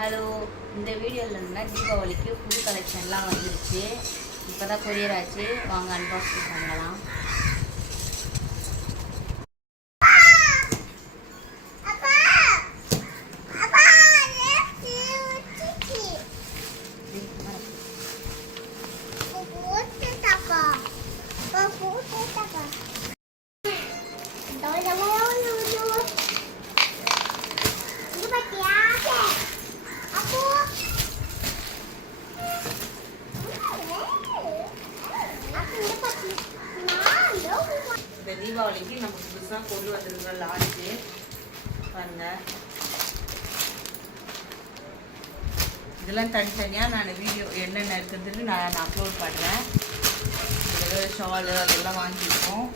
Hello, இந்த வீடியோவில் இருந்தால் தீபாவளிக்கு புது கலெக்ஷன்லாம் வந்துருச்சு. இப்போ தான் கொரியர் ஆச்சு. வாங்க அன்பாக்சிங் பண்ணலாம். இந்த தீபாவளிக்கு நம்ம புதுசாக கொண்டு வந்திருக்கிற லாட்ஜு பாருங்க. இதெல்லாம் தனித்தனியாக நான் வீடியோ என்னென்ன இருக்குதுன்னு நான் அப்லோட் பண்ணுறேன். ஏதோ ஷாலு அதெல்லாம் வாங்கியிருக்கோம்.